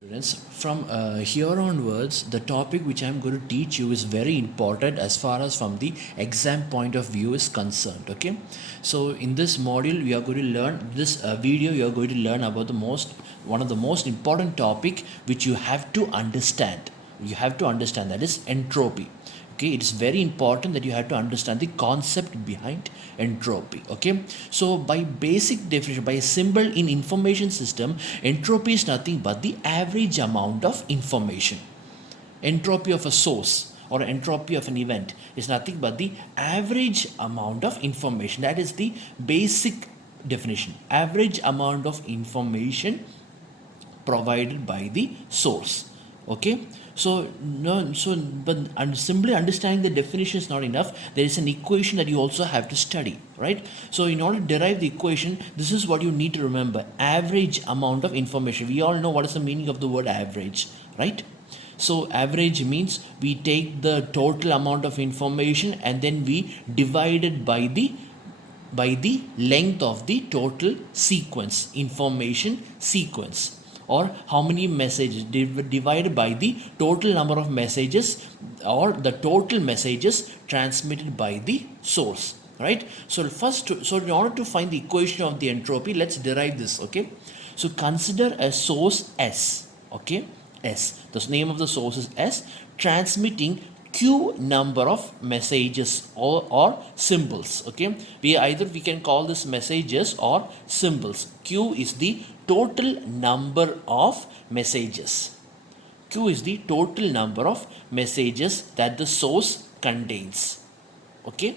Students, from here onwards, the topic which I'm going to teach you is very important as far as from the exam point of view is concerned. Okay, so in this module, we are going to learn this video. You are going to learn about the one of the most important topic which you have to understand. You have to understand that is entropy. Okay, it is very important that you have to understand the concept behind entropy. Okay, so by basic definition, by a symbol in information system, entropy is nothing but the average amount of information. Entropy of a source or entropy of an event is nothing but the average amount of information. That is the basic definition. Average amount of information provided by the source. Okay, so no, so but simply understanding the definition is not enough. There is an equation that you also have to study, right? So in order to derive the equation, this is what you need to remember: average amount of information. We all know what is the meaning of the word average, right? So average means we take the total amount of information and then we divide it by the length of the total sequence, information sequence, or how many messages divided by the total number of messages or the total messages transmitted by the source, right? So in order to find the equation of the entropy, let's derive this. Okay, so consider a source S. Okay, S, the name of the source is S, transmitting q number of messages or symbols. Okay, we can call this messages or symbols. Q is the total number of messages. Q is the total number of messages that the source contains. Okay,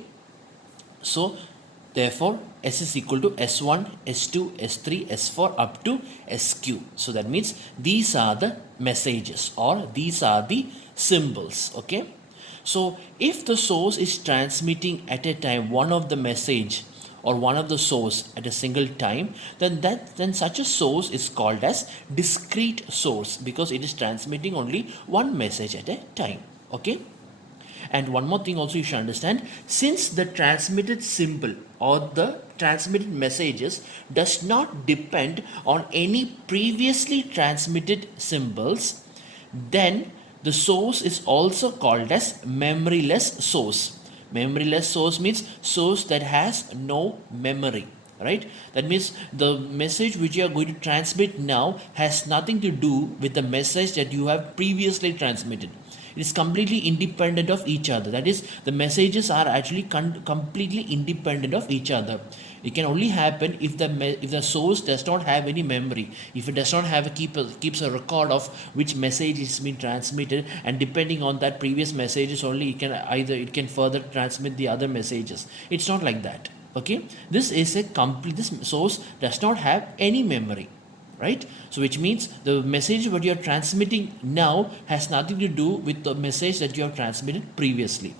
so therefore S is equal to S1, S2, S3, S4 up to SQ. So that means these are the messages or these are the symbols. Okay, so if the source is transmitting at a time one of the message or one of the source at a single time, then such a source is called as discrete source, because it is transmitting only one message at a time. Okay, and one more thing also you should understand: since the transmitted symbol or the transmitted messages does not depend on any previously transmitted symbols, then the source is also called as memoryless source. Memoryless source means source that has no memory, right? That means the message which you are going to transmit now has nothing to do with the message that you have previously transmitted. It is completely independent of each other. That is, the messages are actually completely independent of each other. It can only happen if the source does not have any memory, if it does not have keeps a record of which message is being transmitted, and depending on that previous messages only, it can further transmit the other messages. It's not like that. Okay, this source does not have any memory, right? So which means the message what you are transmitting now has nothing to do with the message that you have transmitted previously.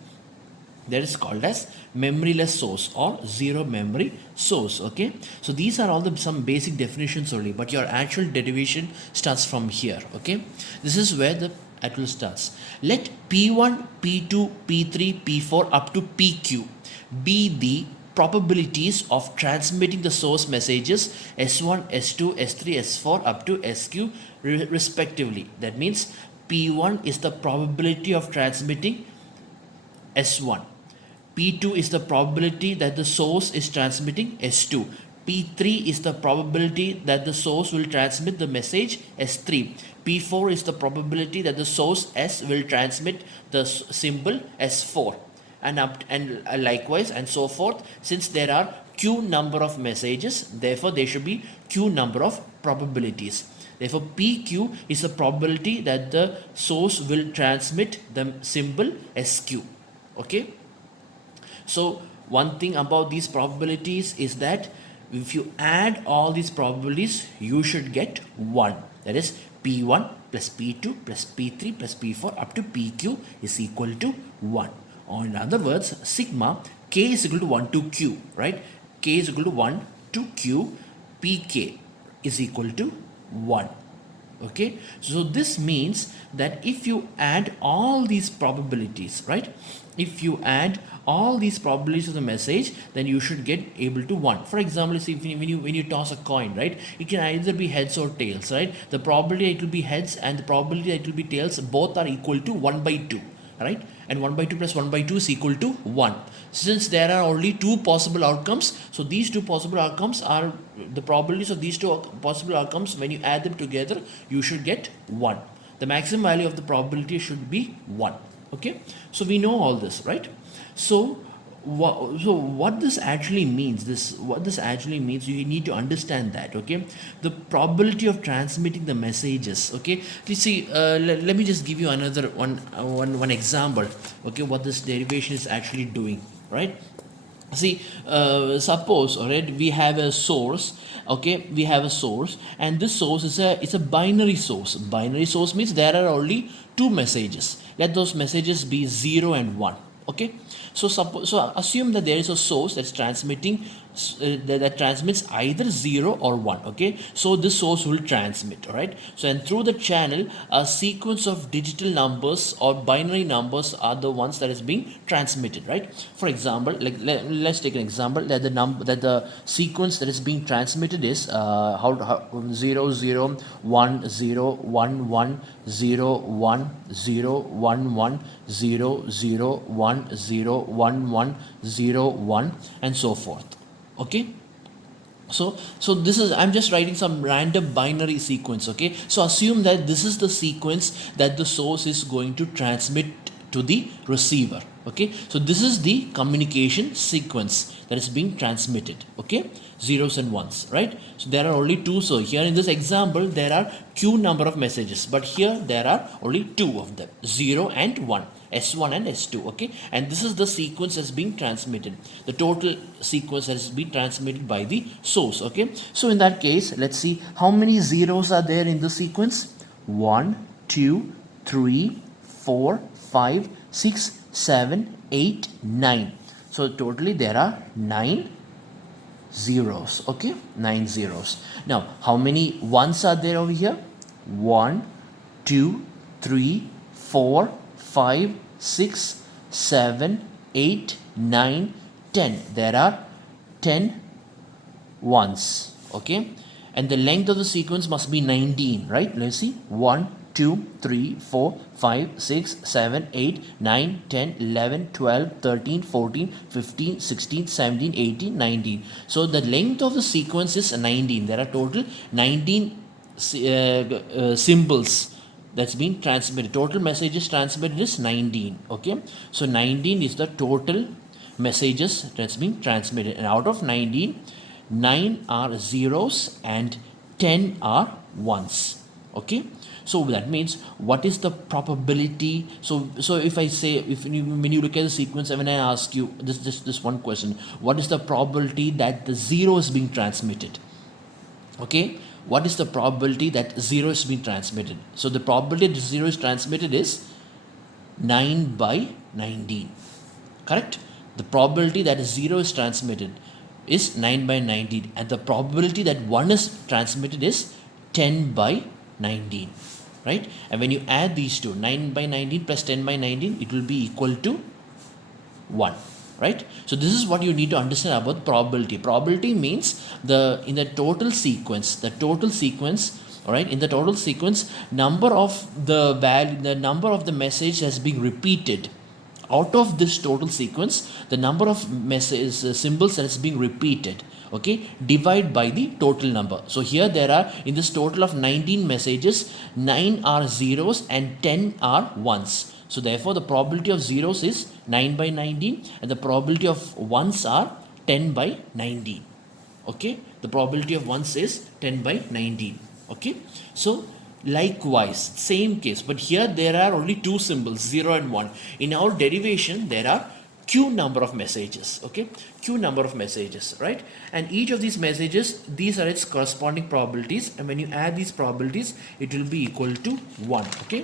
That is called as memoryless source or zero memory source. Okay, so these are all some basic definitions only, but your actual derivation starts from here. Okay, this is where the actual starts. Let P1, P2, P3, P4 up to PQ be the probabilities of transmitting the source messages S1, S2, S3, S4 up to SQ respectively. That means P1 is the probability of transmitting S1. P2 is the probability that the source is transmitting S2. P3 is the probability that the source will transmit the message S3. P4 is the probability that the source S will transmit the symbol S4. And likewise and so forth. Since there are q number of messages, therefore there should be q number of probabilities. Therefore PQ is the probability that the source will transmit the symbol SQ. Okay, so one thing about these probabilities is that if you add all these probabilities, you should get 1. That is, P1 plus P2 plus P3 plus P4 up to PQ is equal to 1. Or in other words, sigma k is equal to 1 to q, right? K is equal to 1 to q, pk is equal to 1. Okay, so this means that if you add all these probabilities, right, if you add all these probabilities of the message, then you should get able to 1. For example, see, when you toss a coin, right, it can either be heads or tails, right? The probability it will be heads and the probability it will be tails, both are equal to 1 by 2, right? And 1 by 2 plus 1 by 2 is equal to 1. Since there are only two possible outcomes, so these two possible outcomes are the probabilities of these two possible outcomes. When you add them together, you should get 1. The maximum value of the probability should be 1. Okay, so we know all this, right? So what this actually means, you need to understand that. Okay, the probability of transmitting the messages. Okay, you see, let me just give you another one example. Okay, what this derivation is actually doing, right? See, suppose, all right, we have a source. Okay, we have a source, and this source is a binary source. Binary source means there are only two messages. Let those messages be 0 and 1. Okay, so assume that there is a source that's transmitting that transmits either 0 or 1. Okay, so this source will transmit, all right? So, and through the channel, a sequence of digital numbers or binary numbers are the ones that is being transmitted, right? For example, like let's take an example that the sequence that is being transmitted is 0 0 1 0 1 1 0 1 0 1 1 0 0 1 0 1 1 0 1 and so forth. Okay, so this is, I'm just writing some random binary sequence. Okay, so assume that this is the sequence that the source is going to transmit to the receiver. Okay, so this is the communication sequence that is being transmitted. Okay, zeros and ones, right? So there are only two. So here in this example there are q number of messages, but here there are only two of them, 0 and 1, S1 and S2. Okay, and this is the sequence that's being transmitted, the total sequence that is being transmitted by the source. Okay, so in that case, let's see how many zeros are there in the sequence. 1 2 3 4 5 6 7 8 9. So totally there are 9 zeros. Okay, 9 zeros. Now how many ones are there over here? 1 2 3 4 5 6 7 8 9 10. There are 10 ones. Okay, and the length of the sequence must be 19, right? Let's see. 1 2 3 4 5 6 7 8 9 10 11 12 13 14 15 16 17 18 19. So the length of the sequence is 19. There are total 19 symbols that's being transmitted. Total messages transmitted is 19. Okay, so 19 is the total messages that's being transmitted, and out of 19, 9 are zeros and 10 are ones. Okay, so that means what is the probability? So if I say, when you look at the sequence, and when I ask you this one question, what is the probability that the 0 is being transmitted? Okay, what is the probability that 0 is being transmitted? So the probability that 0 is transmitted is 9 by 19. Correct? The probability that 0 is transmitted is 9 by 19, and the probability that 1 is transmitted is 10 by 19, right? And when you add these two, 9 by 19 plus 10 by 19, it will be equal to 1, right? So this is what you need to understand about probability. Probability means in the total sequence, all right, in the total sequence, number of the message has been repeated. Out of this total sequence, the number of symbols that is being repeated, okay, divide by the total number. So here there are, in this total of 19 messages, 9 are zeros and 10 are ones. So therefore the probability of zeros is 9 by 19, and the probability of ones are 10 by 19. Okay, the probability of ones is 10 by 19. Okay, so likewise, same case, but here there are only two symbols, 0 and 1. In our derivation, there are q number of messages. Okay, q number of messages, right? And each of these messages, these are its corresponding probabilities, and when you add these probabilities, it will be equal to 1. Okay,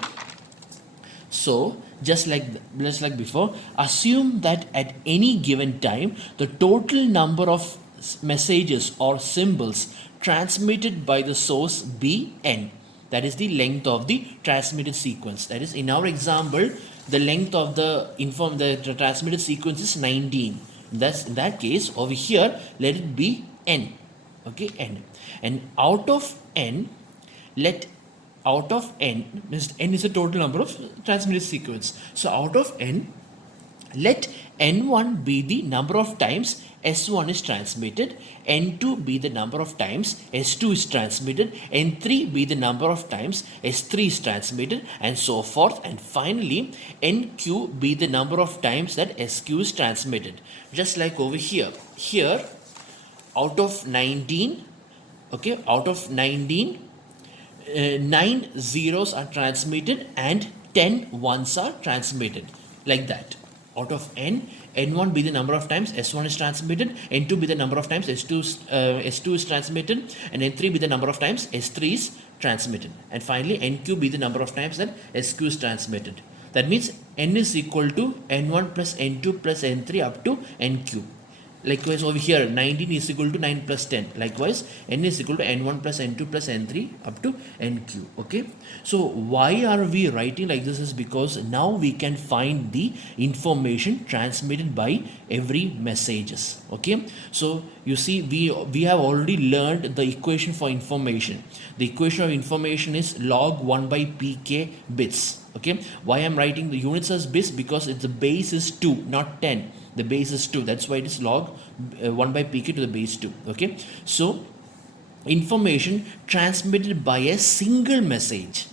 so just like before, assume that at any given time, the total number of messages or symbols transmitted by the source be n. That is the length of the transmitted sequence. That is, in our example, the length of the transmitted sequence is 19. That's in that case over here, let it be n. Okay, n. And out of n, means n is the total number of transmitted sequence. So out of n, let n1 be the number of times S1 is transmitted, n2 be the number of times S2 is transmitted, n3 be the number of times S3 is transmitted, and so forth. And finally, nq be the number of times that SQ is transmitted. Just like over here. Here, out of 19, okay, out of 19, 9 zeros are transmitted and 10 ones are transmitted, like that. Out of n, n1 be the number of times S1 is transmitted, n2 be the number of times S2 is transmitted, and n3 be the number of times S3 is transmitted. And finally, nq be the number of times that SQ is transmitted. That means n is equal to n1 plus n2 plus n3 up to nq. Likewise over here, 19 is equal to 9 plus 10. Likewise, n is equal to n1 plus n2 plus n3 up to nq. Okay. So why are we writing like this is because now we can find the information transmitted by every messages. Okay. So you see, we have already learned the equation for information. The equation of information is log 1 by pk bits. Okay. Why I'm writing the units as bits? Because the base is 2, not 10. The base is 2. That's why it is log 1 by pk to the base 2. Okay. So information transmitted by a single message.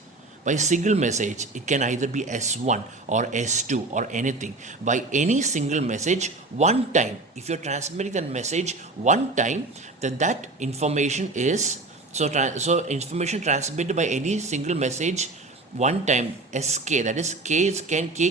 By a single message, it can either be S1 or S2 or anything. By any single message, one time. If you're transmitting that message one time, then that information is so information transmitted by any single message one time, sk, that is k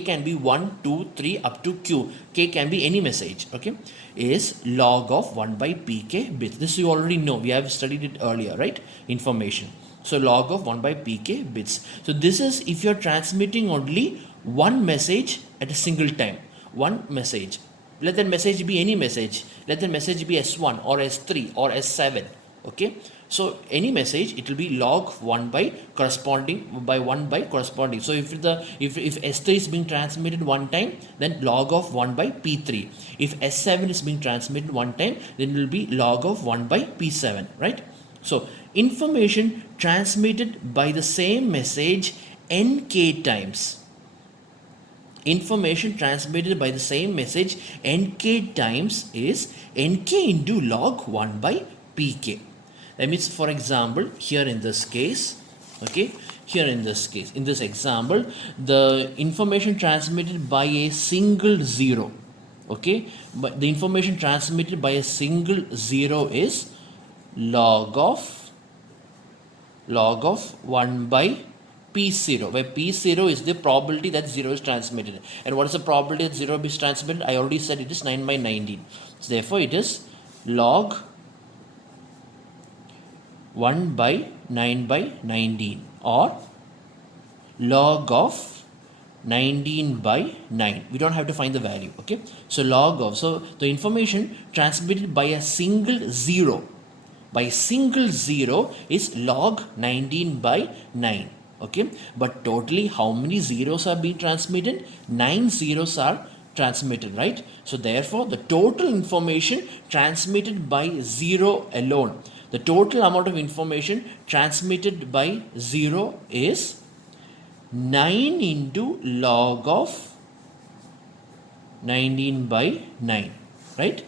can be 1, 2, 3 up to q. K can be any message. Okay, is log of 1 by pk bits. This you already know. We have studied it earlier, right? Information. So log of 1 by pk bits. So this is if you're transmitting only one message at a single time. One message. Let that message be any message. Let that message be S1 or S3 or S7. Okay. So any message, it will be log 1 by corresponding by 1 by corresponding. So if S3 is being transmitted one time, then log of 1 by P3. If S7 is being transmitted one time, then it will be log of 1 by P7, right? So information transmitted by the same message nk times. Information transmitted by the same message nk times is nk into log 1 by pk. That means, for example, here in this case, okay, here in this case, in this example, the information transmitted by a single zero, okay, but the information transmitted by a single zero is log of 1 by P0, where P0 is the probability that 0 is transmitted. And what is the probability that 0 is transmitted? I already said it is 9 by 19. So therefore, it is log 1 by 9 by 19 or log of 19 by 9. We don't have to find the value. Okay. So log of, so the information transmitted by a single zero, is log 19 by 9. Okay. But totally how many zeros are being transmitted? 9 zeros are transmitted, right? So therefore the total information transmitted by 0 alone, the total amount of information transmitted by 0 is 9 into log of 19 by 9, right?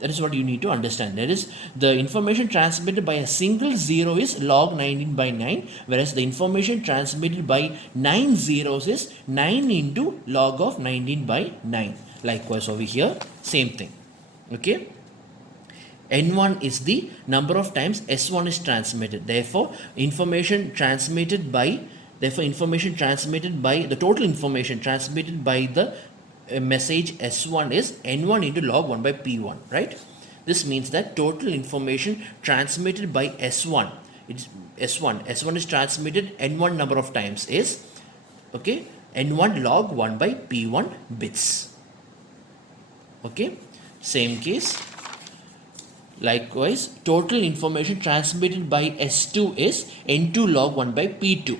That is what you need to understand. That is, the information transmitted by a single zero is log 19 by 9, whereas the information transmitted by 9 zeros is 9 into log of 19 by 9. Likewise over here, same thing. Okay. N1 is the number of times S1 is transmitted. Therefore, information transmitted by the total information transmitted by the message S1 is N1 into log 1 by P1, right? This means that total information transmitted by S1, it's S1 is transmitted N1 number of times is, okay, N1 log 1 by P1 bits. Okay, same case. Likewise, total information transmitted by S2 is N2 log 1 by P2.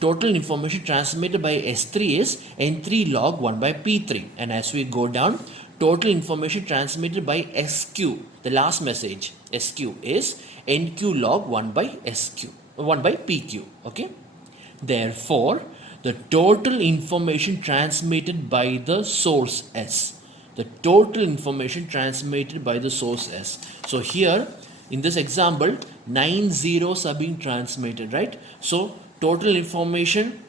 Total information transmitted by S3 is N3 log 1 by P3. And as we go down, total information transmitted by SQ, the last message, SQ is NQ log 1 by SQ, 1 by PQ. Okay. Therefore, the total information transmitted by the source S, the total information transmitted by the source S. So here in this example, 9 zeros are being transmitted, right? So total information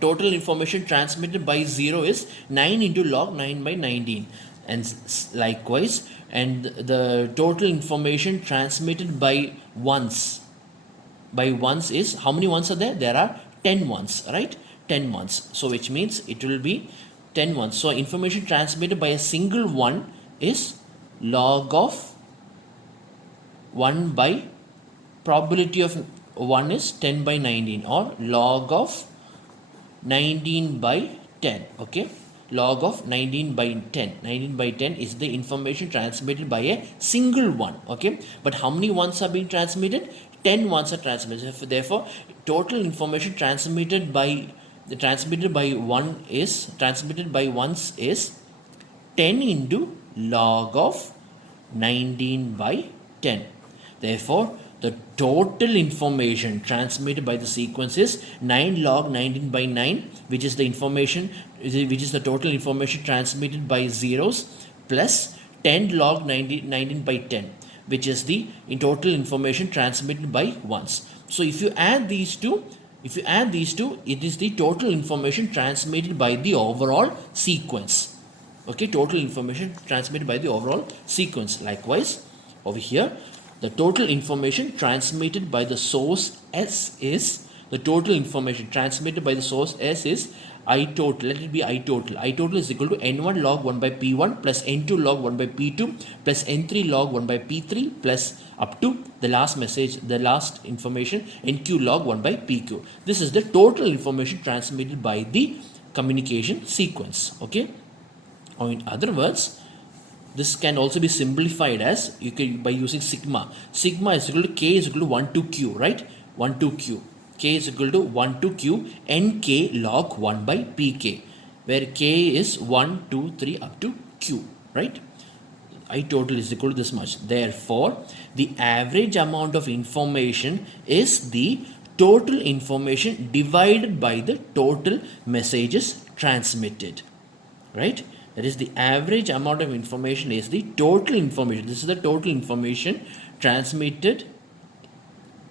transmitted by 0 is 9 into log 9 by 19, and likewise, and the total information transmitted by ones is, how many ones are there? There are 10 ones, right? 10 ones. So which means it will be 10 ones. So information transmitted by a single one is log of 1 by probability of 1 is 10 by 19, or log of 19 by 10. Okay, log of 19 by 10. 19 by 10 is the information transmitted by a single one. Okay, but how many ones are being transmitted? 10 ones are transmitted. Therefore, total information transmitted by ones is 10 into log of 19 by 10. Therefore, the total information transmitted by the sequence is 9 log 19 by 9, which is the total information transmitted by zeros, plus 10 log 19 by 10, which is the total information transmitted by ones. So if you add these two, it is the total information transmitted by the overall sequence. Okay, total information transmitted by the overall sequence. Likewise, over here, the total information transmitted by the source S is, the total information transmitted by the source S is I total. Let it be I total. I total is equal to N1 log 1 by P1 plus N2 log 1 by P2 plus N3 log 1 by P3 plus up to the last message, the last information, NQ log 1 by PQ. This is the total information transmitted by the communication sequence. Okay. Or in other words, this can also be simplified as, you can, by using sigma. Sigma is equal to K is equal to 1 to Q, right? 1 to Q. K is equal to 1 to Q NK log 1 by PK, where K is 1, 2, 3 up to Q, right? I total is equal to this much. Therefore, the average amount of information is the total information divided by the total messages transmitted, right? That is, the average amount of information is the total information. This is the total information transmitted,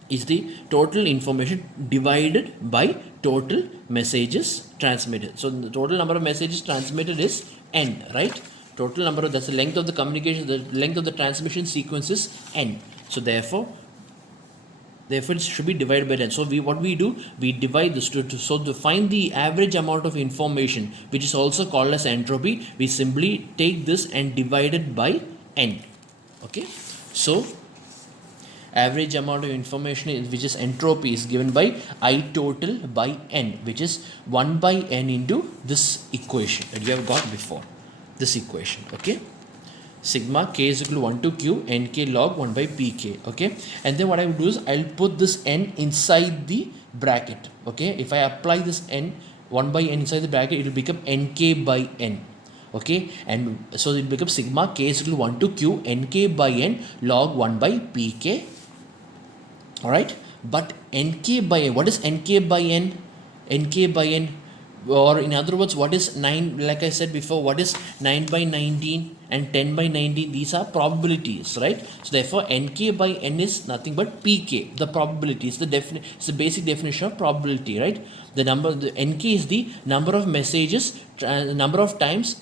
is the total information divided by total messages transmitted. So the total number of messages transmitted is N, right? Total number of, that's the length of the communication, the length of the transmission sequence is N. So therefore it should be divided by 10. So what we do, we divide this to find the average amount of information, which is also called as entropy, we simply take this and divide it by N. Okay, so average amount of information is, which is entropy, is given by I total by N, which is 1 by N into this equation that you have got before, this equation. Okay, sigma K is equal to 1 to Q NK log 1 by PK. Okay, and then what I will do is I'll put this N inside the bracket. Okay, if I apply this N 1 by N inside the bracket, it will become NK by N. Okay, and so it becomes sigma K is equal to 1 to Q NK by N log 1 by PK. Alright, but NK by N, what is NK by N? NK by N, or in other words, what is 9, like I said before, what is 9 by 19 and 10 by 19? These are probabilities, right? So therefore NK by N is nothing but PK, the probability. It's the basic definition of probability, right? The NK is the number of messages, number of times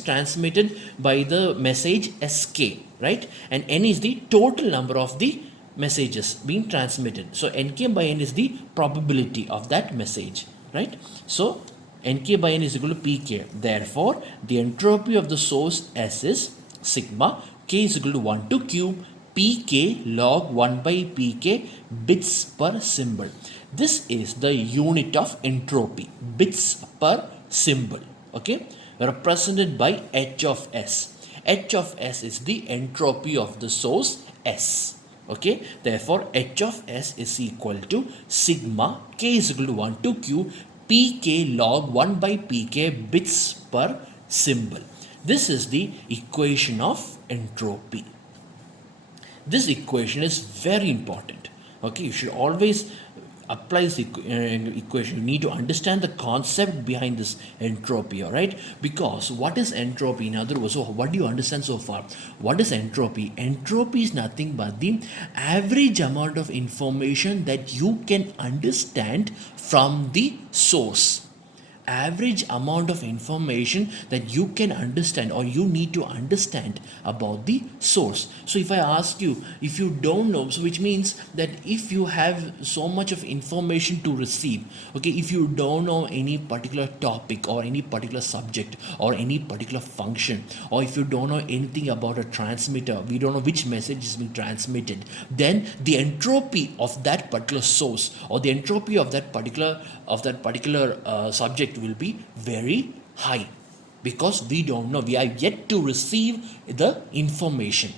transmitted by the message SK, right? And N is the total number of the messages being transmitted. So NK by N is the probability of that message, right? So NK by N is equal to PK. Therefore, the entropy of the source S is sigma K is equal to 1 to Q PK log 1 by PK bits per symbol. This is the unit of entropy, bits per symbol. Okay, represented by H of S. H of S is the entropy of the source S. Okay, therefore H of S is equal to sigma K is equal to 1 to Q Pk log 1 by Pk bits per symbol. This is the equation of entropy. This equation is very important. Okay, you should always apply this equation. You need to understand the concept behind this entropy, all right? Because what is entropy? In other words, so what do you understand so far? What is entropy? Entropy is nothing but the average amount of information that you can understand from the source. Average amount of information that you can understand or you need to understand about the source. So if I ask you, if you don't know, so which means that if you have so much of information to receive, okay, if you don't know any particular topic or any particular subject or any particular function, or if you don't know anything about a transmitter, we don't know which message is being transmitted, then the entropy of that particular source or the entropy of that particular subject will be very high, because we don't know, we are yet to receive the information.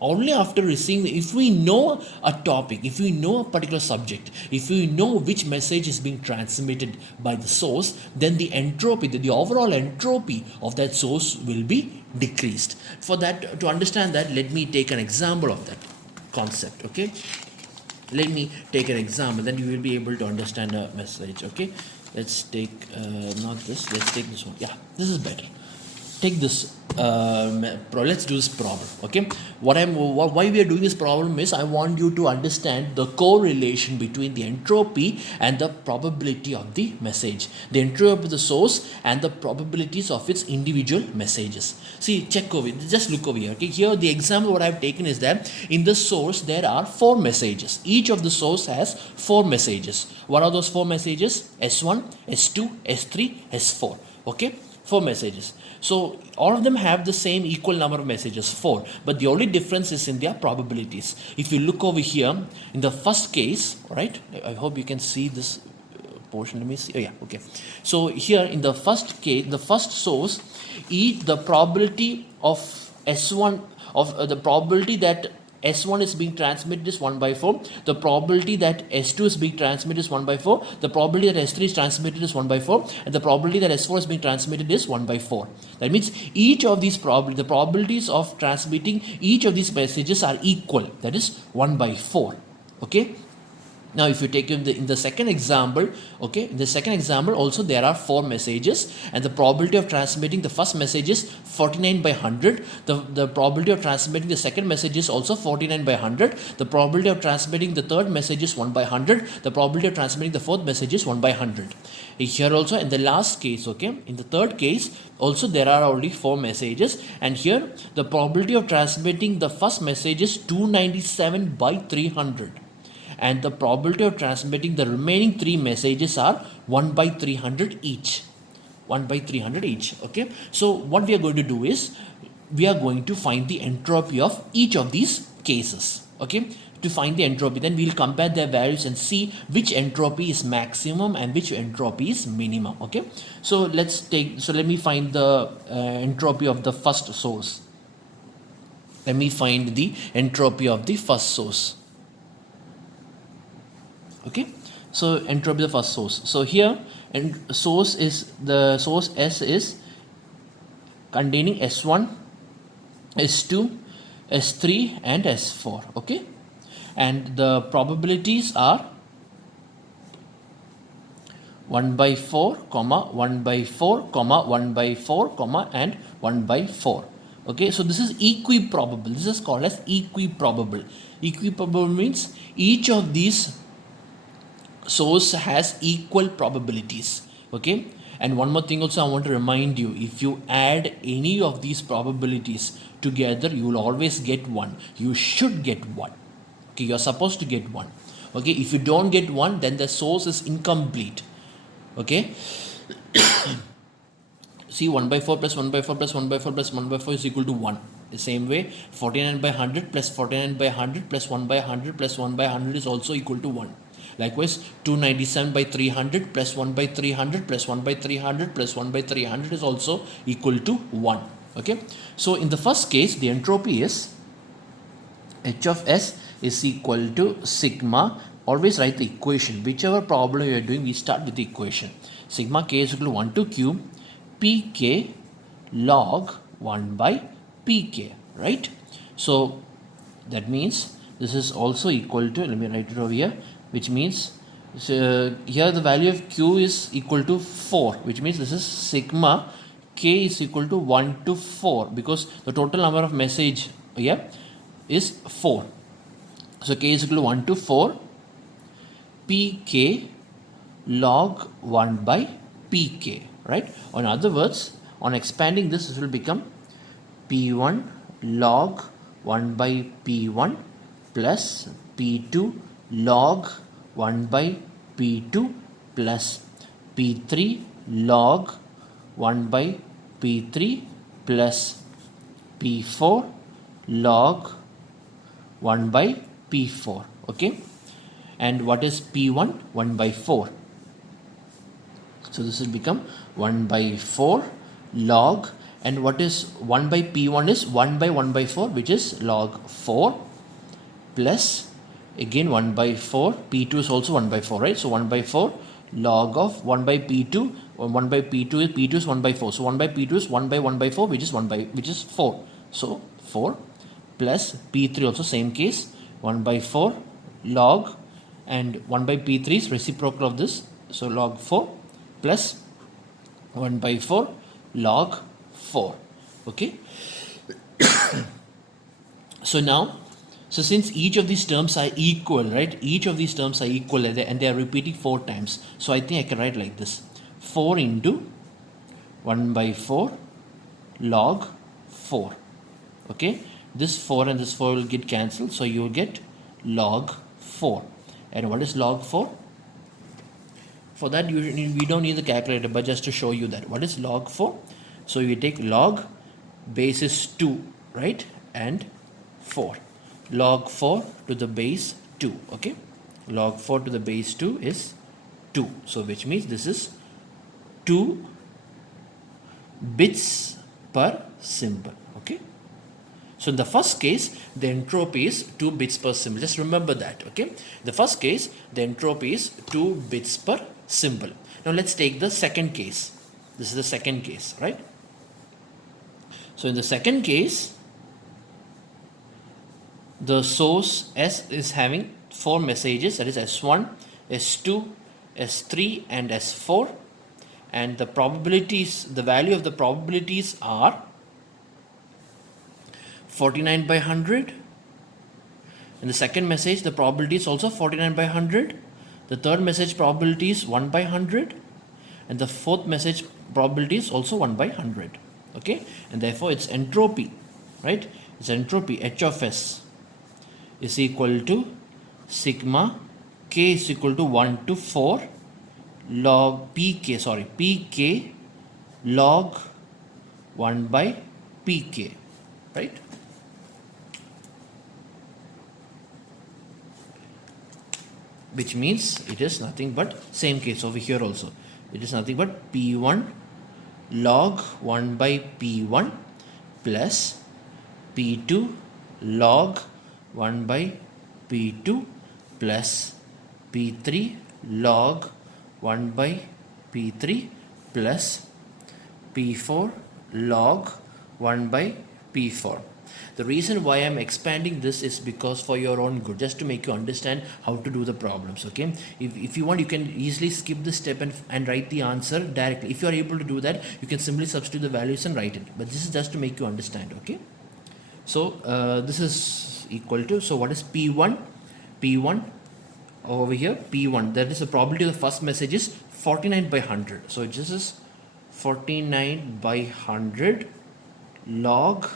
Only after receiving, if we know a topic, if we know a particular subject, if we know which message is being transmitted by the source, then the entropy, the overall entropy of that source will be decreased. For that, to understand that, let me take an example of that concept. Okay, let me take an example, then you will be able to understand a message. Okay, let's take not this, let's take this one. Yeah, this is better. Take this let's do this problem. Okay, why we are doing this problem is I want you to understand the correlation between the entropy and the probability of the message, the entropy of the source and the probabilities of its individual messages. See, check over, just look over here. Okay, here the example what I've taken is that in the source there are 4 messages. Each of the source has 4 messages. What are those 4 messages? S1, S2, S3, S4. Okay, 4 messages. So all of them have the same equal number of messages, 4, but the only difference is in their probabilities. If you look over here in the first case, right, I hope you can see this portion. Let me see. Oh yeah, okay. So here in the first case, the first source, the probability of S1 of the probability that S1 is being transmitted is 1 by 4. The probability that S2 is being transmitted is 1 by 4. The probability that S3 is transmitted is 1 by 4. And the probability that S4 is being transmitted is 1 by 4. That means each of these the probabilities of transmitting each of these messages are equal. That is 1 by 4. Okay. Now, if you take in the second example, okay, in the second example also there are 4 messages, and the probability of transmitting the first message is 49 by 100. The probability of transmitting the second message is also 49 by 100. The probability of transmitting the third message is 1 by 100. The probability of transmitting the fourth message is 1 by 100. Here also in the last case, okay, in the third case also there are only 4 messages, and here the probability of transmitting the first message is 297 by 300. And the probability of transmitting the remaining 3 messages are 1 by 300 each. 1 by 300 each. Okay. So what we are going to do is we are going to find the entropy of each of these cases. Okay. To find the entropy, then we will compare their values and see which entropy is maximum and which entropy is minimum. Okay. So let me find the entropy of the first source. Let me find the entropy of the first source. Okay, so entropy of the first source. So here, and source is the source S is containing S1, S2, S3 and S4. Okay, and the probabilities are 1 by 4, 1 by 4, 1 by 4, and 1 by 4. Okay, so this is equiprobable. This is called as equiprobable. Equiprobable means each of these source has equal probabilities. Okay, and one more thing also I want to remind you, if you add any of these probabilities together, you will always get 1. You should get 1. Okay, you are supposed to get 1. Okay, if you don't get 1, then the source is incomplete. Okay. See, 1 by 4 plus 1 by 4 plus 1 by 4 plus 1 by 4 is equal to 1. The same way, 49 by 100 plus 49 by 100 plus 1 by 100 plus 1 by 100 is also equal to 1. Likewise, 297 by 300 plus 1 by 300 plus 1 by 300 plus 1 by 300 is also equal to 1. Okay, so in the first case, the entropy is h of s is equal to sigma. Always write the equation. Whichever problem you are doing, we start with the equation. Sigma k is equal to 1 to q pk log 1 by pk, right? So that means this is also equal to, let me write it over here, which means here the value of q is equal to 4, which means this is sigma k is equal to 1 to 4, because the total number of message here is 4. So k is equal to 1 to 4 pk log 1 by pk, right? Or in other words, on expanding this, this will become p1 log 1 by p1 plus p2 log 1 by p2 plus p3 log 1 by p3 plus p4 log 1 by p4. Okay, and what is p1? 1 by 4. So this will become 1 by 4 log, and what is 1 by p1 is 1 by 1 by 4, which is log 4 plus again 1 by 4, p2 is also 1 by 4, right? So 1 by 4 log of 1 by p2, or 1 by p2 is 1 by 4. So 1 by p2 is 1 by 1 by 4, which is 4. So 4 plus p3 also same case, 1 by 4 log, and 1 by p3 is reciprocal of this, so log 4 plus 1 by 4 log 4. Okay, so now, so since each of these terms are equal, right, each of these terms are equal and they are repeating 4 times, so I think I can write like this: 4 into 1 by 4 log 4. Okay, this 4 and this 4 will get cancelled, so you will get log 4. And what is log 4? For that we don't need the calculator, but just to show you that what is log 4. So you take log base is 2, right, and 4, log 4 to the base 2. Okay, log 4 to the base 2 is 2, so which means this is 2 bits per symbol. Okay, so in the first case, the entropy is 2 bits per symbol. Just remember that. Okay, the first case, the entropy is 2 bits per symbol. Now let's take the second case. This is the second case, right? So in the second case, the source S is having 4 messages, that is S1, S2, S3 and S4, and the probabilities, the value of the probabilities are 49 by 100. In the second message, the probability is also 49 by 100. The third message probability is 1 by 100, and the fourth message probability is also 1 by 100. Okay, and therefore its entropy, right, its entropy h of s is equal to sigma k is equal to 1 to 4 log pk log 1 by pk, right? Which means it is nothing but same case over here also. It is nothing but p1 log 1 by p1 plus p2 log 1 by p2 plus p3 log 1 by p3 plus p4 log 1 by p4. The reason why I'm expanding this is because for your own good, just to make you understand how to do the problems. Okay, if you want, you can easily skip this step and write the answer directly. If you are able to do that, you can simply substitute the values and write it, but this is just to make you understand. Okay, so this is equal to, so what is p1 over here, p1, that is the probability of the first message is 49 by 100, so this is 49 by 100 log,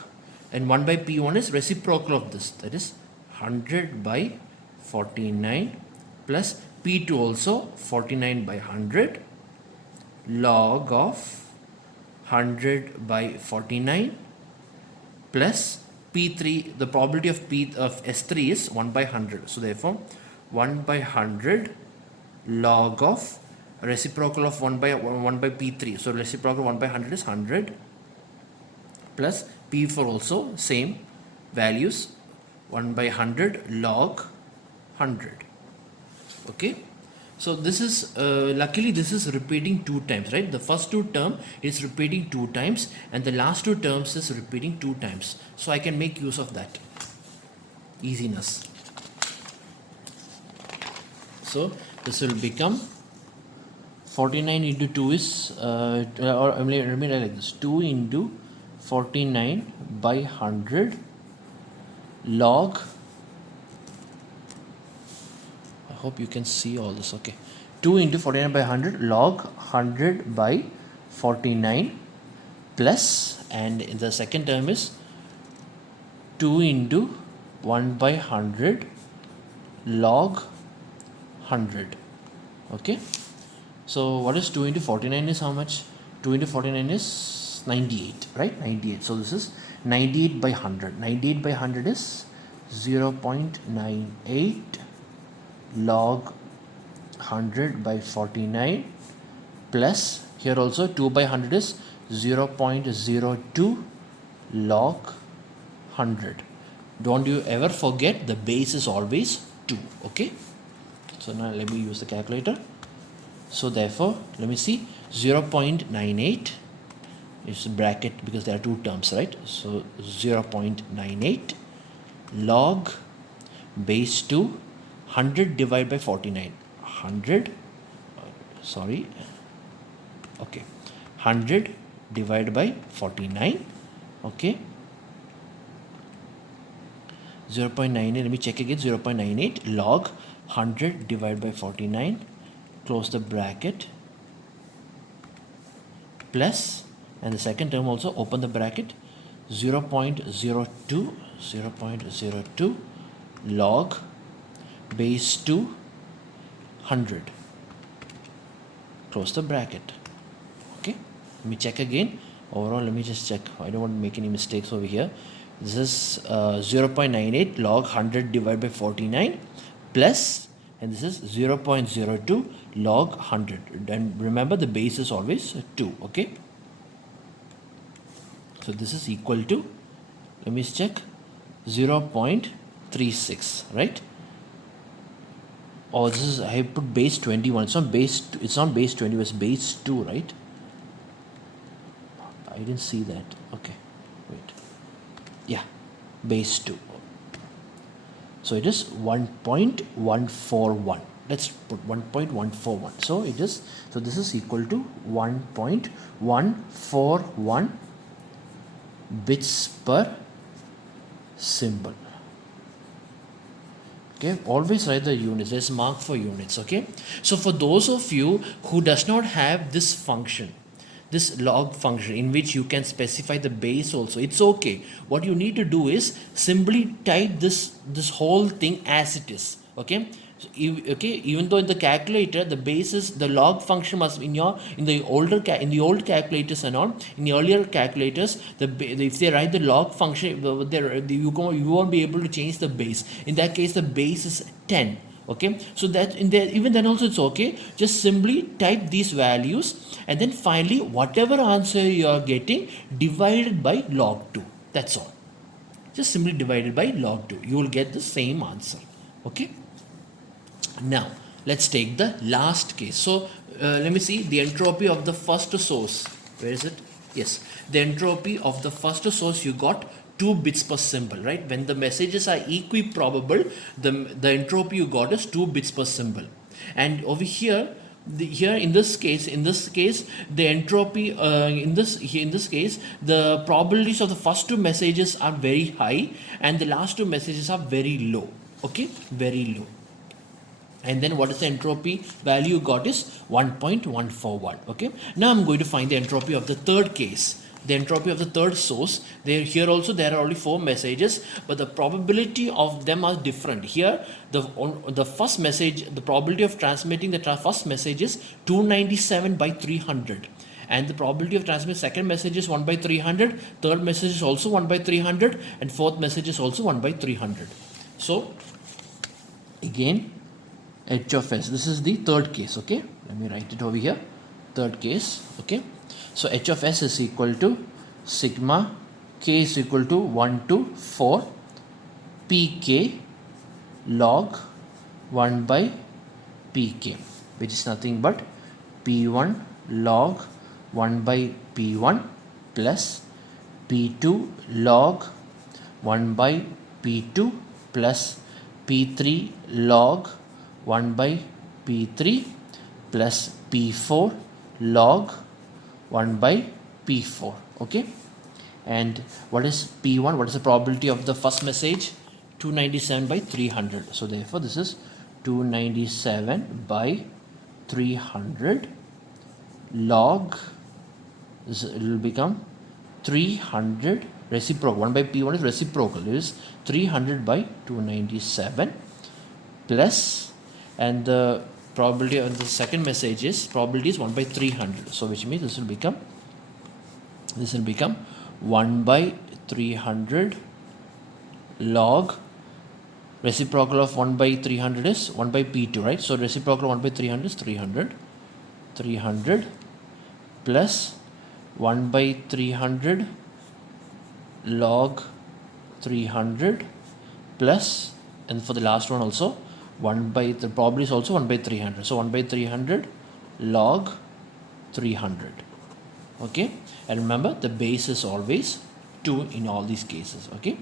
and 1 by p1 is reciprocal of this, that is 100 by 49 plus p2 also 49 by 100 log of 100 by 49 plus p3, the probability of s3 is 1 by 100, so therefore 1 by 100 log of reciprocal of 1 by p3, so reciprocal 1 by 100 is 100 plus P for also same values, 1 by 100 log 100. Okay, so this is luckily this is repeating 2 times, right? The first 2 term is repeating 2 times and the last 2 terms is repeating 2 times, so I can make use of that easiness. So this will become 49 into 2 is or let me write like this, 2 into 49 by 100 log, I hope you can see all this. Okay, 2 into 49 by 100 log 100 by 49 plus, and in the second term is 2 into 1 by 100 log 100. Okay, so what is 2 into 49 is how much? 2 into 49 is 98, right? 98. So this is 98 by 100. 98 by 100 is 0.98 log 100 by 49 plus, here also 2 by 100 is 0.02 log 100. Don't you ever forget the base is always 2. Okay, so now let me use the calculator. So therefore let me see, 0.98 is bracket because there are 2 terms, right? So 0.98 log base 2, 100 divided by 49, 100 sorry, okay, 100 divided by 49. Okay, 0.98, let me check again, 0.98 log 100 divided by 49, close the bracket, plus, and the second term also open the bracket, 0.02 log base 2 100, close the bracket. Okay, let me check again. Overall, let me just check, I don't want to make any mistakes over here. This is 0.98 log 100 divided by 49 plus, and this is 0.02 log 100, and remember the base is always 2. Okay, so this is equal to, let me check, 0.36, right? Oh, this is, I put base 21. It's not base 20, it's base 2, right? I didn't see that. Okay, wait, yeah, base 2. So it is 1.141. Let's put 1.141. So it is, so this is equal to 1.141 bits per symbol. Okay, always write the units. There's mark for units. Okay, so for those of you who does not have this function, this log function in which you can specify the base also, it's okay. What you need to do is simply type this whole thing as it is. Okay, so even though in the calculator the base is, the log function must in the old calculators and all, in the earlier calculators, if they write the log function, you won't be able to change the base. In that case the base is 10. Okay, so that in there, even then also it's okay, just simply type these values and then finally whatever answer you are getting, divided by log 2. That's all. Just simply divided by log 2, you will get the same answer. Okay, now let's take the last case. So let me see the entropy of the first source. Where is it? Yes, the entropy of the first source, you got 2 bits per symbol, right? When the messages are equiprobable, the entropy you got is 2 bits per symbol. And over here, in this case, the entropy in this case, the probabilities of the first 2 messages are very high and the last 2 messages are very low. Okay, very low. And then what is the entropy value you got is 1.141. Okay, now I'm going to find the entropy of the third case, the entropy of the third source. Here also there are only 4 messages, but the probability of them are different. Here the first message, the probability of transmitting the first message is 297 by 300, and the probability of transmitting second message is 1 by 300, third message is also 1 by 300, and fourth message is also 1 by 300. So again, h of s, this is the third case. Okay, let me write it over here, third case. Okay, so h of s is equal to sigma k is equal to 1 to 4 pk log 1 by pk, which is nothing but p1 log 1 by p1 plus p2 log 1 by p2 plus p3 log 1 by p3 plus p4 log 1 by p4. Okay, and what is p1? What is the probability of the first message? 297 by 300. So therefore this is 297 by 300 log, this it will become 300 reciprocal. 1 by p1 is reciprocal, it is 300 by 297 plus, and the probability of the second message is probability is 1 by 300. So which means this will become 1 by 300 log, reciprocal of 1 by 300 is 1 by p2, right? So reciprocal of 1 by 300 is 300 plus 1 by 300 log 300 plus, and for the last one also 1 by, the probability is also 1 by 300. So 1 by 300 log 300. Okay, and remember the base is always 2 in all these cases. Okay,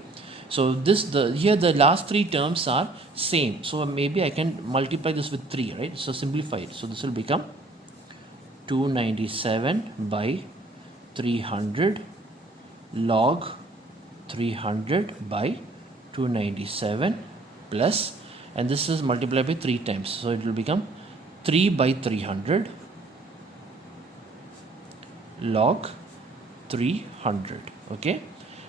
so here the last three terms are same, so maybe I can multiply this with 3, right? So simplify it. So this will become 297 by 300 log 300 by 297 plus, and this is multiplied by 3 times, so it will become 3 by 300 log 300. Okay,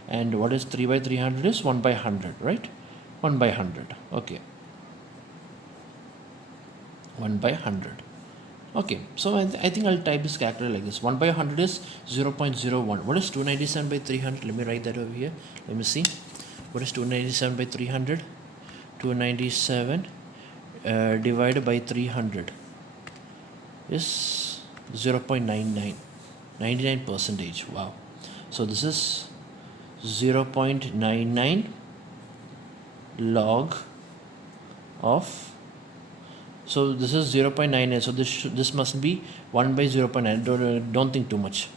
and what is 3 by 300 is 1 by 100, right? 1 by 100. Okay, 1 by 100. Okay, so I think I'll type this calculator like this. 1 by 100 is 0.01. What is 297 by 300? Let me write that over here. Let me see. What is 297 by 300? 297 divided by 300 is 0.99. 99%. Wow. So this is 0.99 log of, so this is 0.99, so this must be 1 by 0.9. Don't think too much.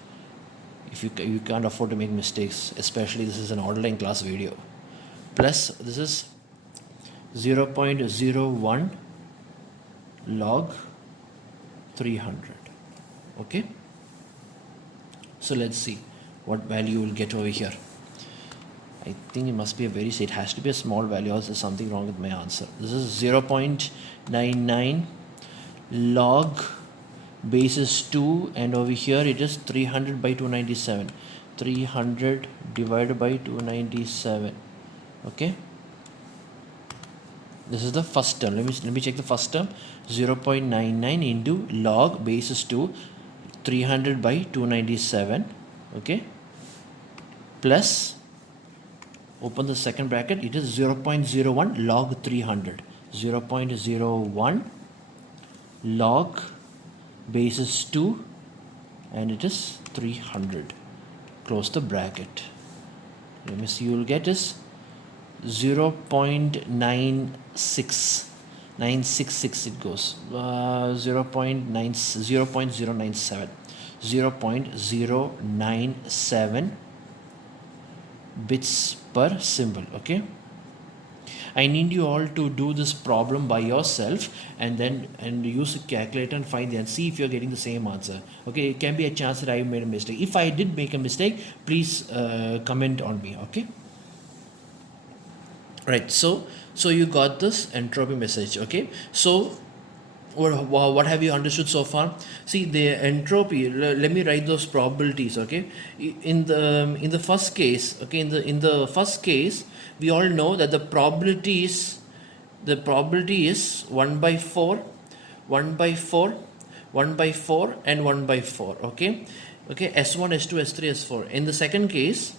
If you can't afford to make mistakes, especially this is an online class video. Plus this is 0.01 log 300. Okay, so let's see what value you will get over here. I think it must be it has to be a small value, or there's something wrong with my answer. This is 0.99 log base is 2, and over here it is 300 by 297. 300 divided by 297. Okay, this is the first term. Let me check the first term. 0.99 into log base is 2, 300 by 297. Okay, plus, open the second bracket, it is 0.01 log 300. 0.01 log base is 2 and it is 300. Close the bracket. Let me see, you will get is 0.96. 966 it goes. 0.097. 0.097 bits per symbol. Okay, I need you all to do this problem by yourself and use a calculator and find and see if you're getting the same answer. Okay, it can be a chance that I made a mistake. If I did make a mistake, please comment on me. Okay, right, so you got this entropy message. Okay, so what have you understood so far? See, the entropy, let me write those probabilities. Okay, in the first case, okay, in the first case, we all know that the probability is 1 by 4, 1 by 4, 1 by 4 and 1 by 4. Okay, S1, S2, S3, S4. In the second case,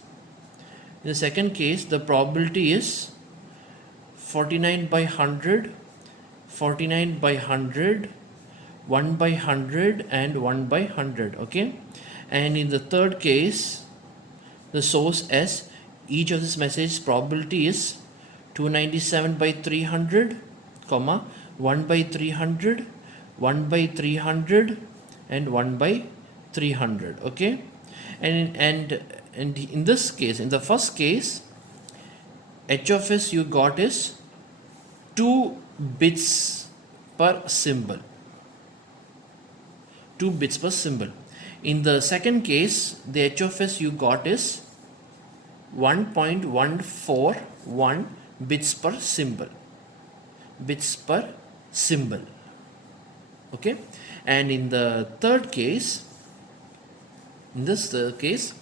the probability is 49 by 100, 49 by 100, 1 by 100 and 1 by 100. Okay, and in the third case, the source S, each of this message probability is 297 by 300, comma 1 by 300, 1 by 300, and 1 by 300. Okay, and in this case, in the first case, h of s you got is 2 bits per symbol. 2 bits per symbol. In the second case, the h of s you got is 1.141 bits per symbol. Bits per symbol. Okay, and in the third case, in this case,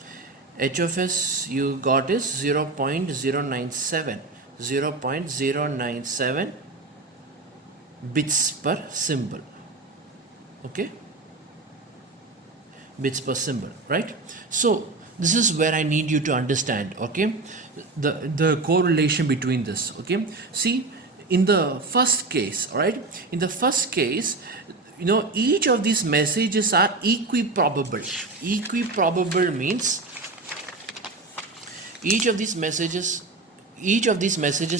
h of s you got is 0.097 bits per symbol. Okay, bits per symbol, right? So this is where I need you to understand, okay, the correlation between this. Okay, see, in the first case, all right, in the first case, you know, each of these messages are equiprobable. Equiprobable means each of these messages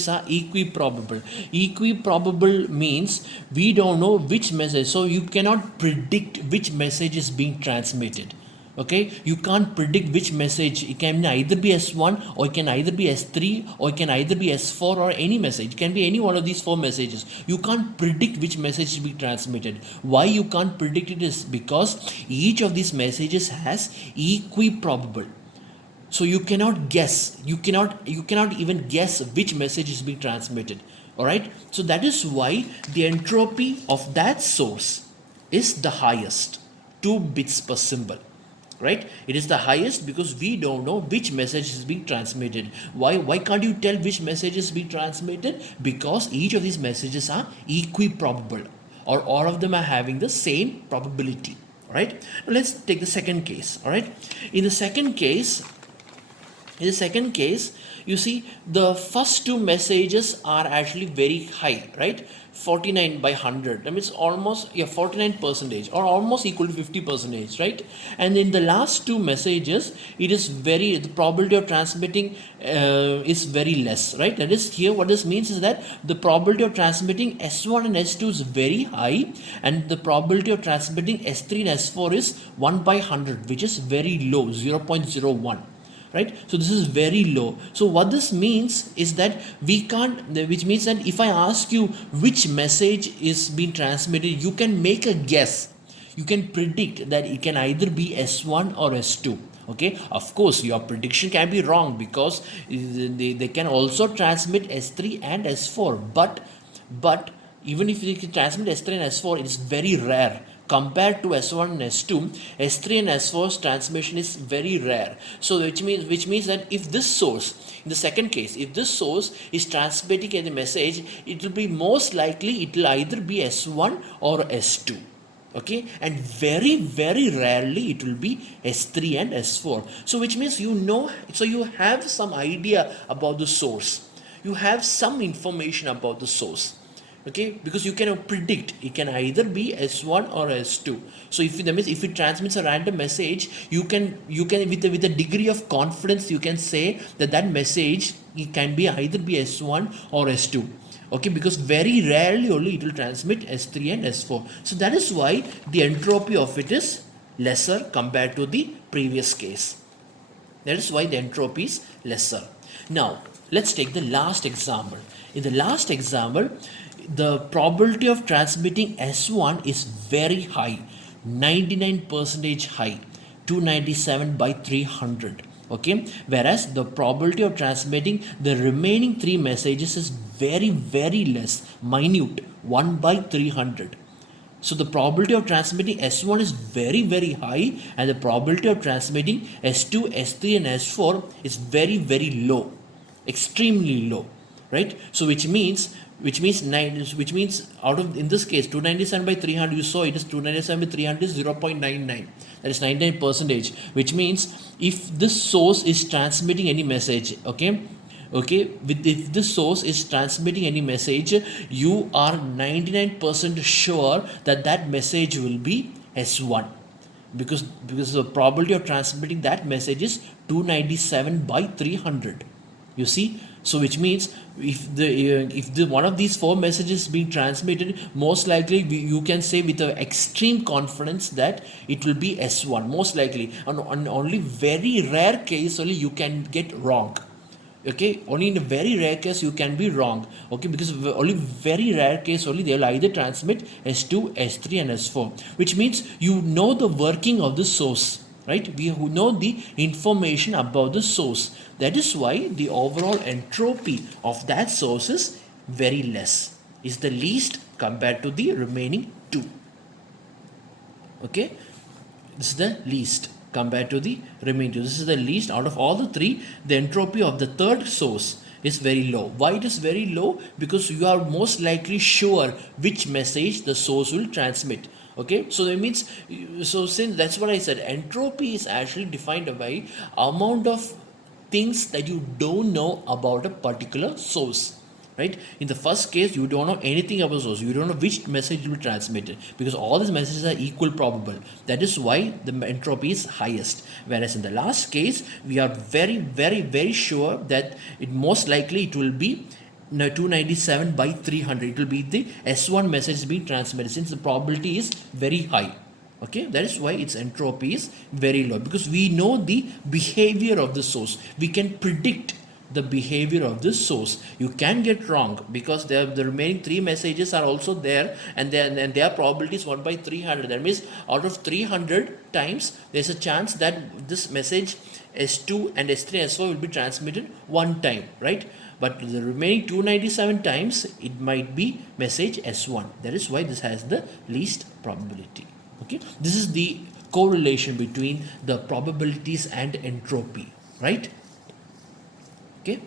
are equiprobable. Equiprobable means we don't know which message, so you cannot predict which message is being transmitted. Okay, you can't predict which message. It can either be S1, or it can either be S3, or it can either be S4, or any message. It can be any one of these 4 messages. You can't predict which message will be transmitted. Why you can't predict it is because each of these messages has equiprobable. So you cannot guess, you cannot even guess which message is being transmitted. All right, so that is why the entropy of that source is the highest, 2 bits per symbol. Right, it is the highest because we don't know which message is being transmitted. Why can't you tell which message is being transmitted? Because each of these messages are equiprobable, or all of them are having the same probability. All right, now let's take the second case. All right, in the second case, you see the first 2 messages are actually very high, right? 49 by 100, that means almost 49%, or almost equal to 50%, right? And in the last 2 messages, it is the probability of transmitting is very less, right? That is, here what this means is that the probability of transmitting S1 and S2 is very high, and the probability of transmitting S3 and S4 is 1 by 100, which is very low, 0.01. Right, so this is very low. So what this means is that we can't, which means that if I ask you which message is being transmitted, you can make a guess, you can predict that it can either be S1 or S2. Okay, of course your prediction can be wrong because they can also transmit S3 and S4, but even if they can transmit S3 and S4, it is very rare. Compared to S1 and S2, S3 and S4's transmission is very rare. So which means that if this source, in the second case, if this source is transmitting a message, it will be most likely it will either be S1 or S2. Okay, and very rarely it will be S3 and S4. So which means so you have some idea about the source. You have some information about the source. Okay, because you can predict it can either be S1 or S2. So if it transmits a random message, you can with a degree of confidence you can say that message it can be either be S1 or S2. Okay, because very rarely only it will transmit S3 and S4. So that is why the entropy of it is lesser compared to the previous case. That is why the entropy is lesser. Now let's take the last example. In the last example, the probability of transmitting S1 is very high, 99% high, 297 by 300. Okay, whereas the probability of transmitting the remaining 3 messages is very less, minute, 1 by 300. So the probability of transmitting S1 is very high, and the probability of transmitting S2, S3 and S4 is very low, extremely low, right? So which means out of, in this case, 297 by 300, you saw it is 297 by 300 is 0.99, that is 99%, which means if this source is transmitting any message, if this source is transmitting any message, you are 99% sure that message will be S1. because the probability of transmitting that message is 297 by 300. You see, so which means if the one of these four messages being transmitted, most likely you can say with a extreme confidence that it will be S1 most likely. On only very rare case only you can get wrong. Okay, only in a very rare case you can be wrong. Okay, because only very rare case only they'll either transmit S2, S3 and S4, which means you know the working of the source, right? We who know the information about the source. That is why the overall entropy of that source is very less, is the least compared to the remaining two. Okay, this is the least compared to the remainder. This is the least out of all the three. The entropy of the third source is very low. Why it is very low? Because you are most likely sure which message the source will transmit. Okay, so that means, so since that's what I said, entropy is actually defined by amount of things that you don't know about a particular source, right? In the first case you don't know anything about source, you don't know which message will be transmitted, because all these messages are equal probable. That is why the entropy is highest. Whereas in the last case we are very sure that it most likely it will be 297 by 300. It will be the S1 message being transmitted, since the probability is very high. Okay, that is why its entropy is very low, because we know the behavior of the source. We can predict the behavior of this source. You can get wrong because the remaining three messages are also there, and then their probability is 1 by 300. That means out of 300 times there's a chance that this message S2 and S3 S4 will be transmitted one time, right? But the remaining 297 times it might be message S1. That is why this has the least probability. Okay, this is the correlation between the probabilities and entropy, right? Okay.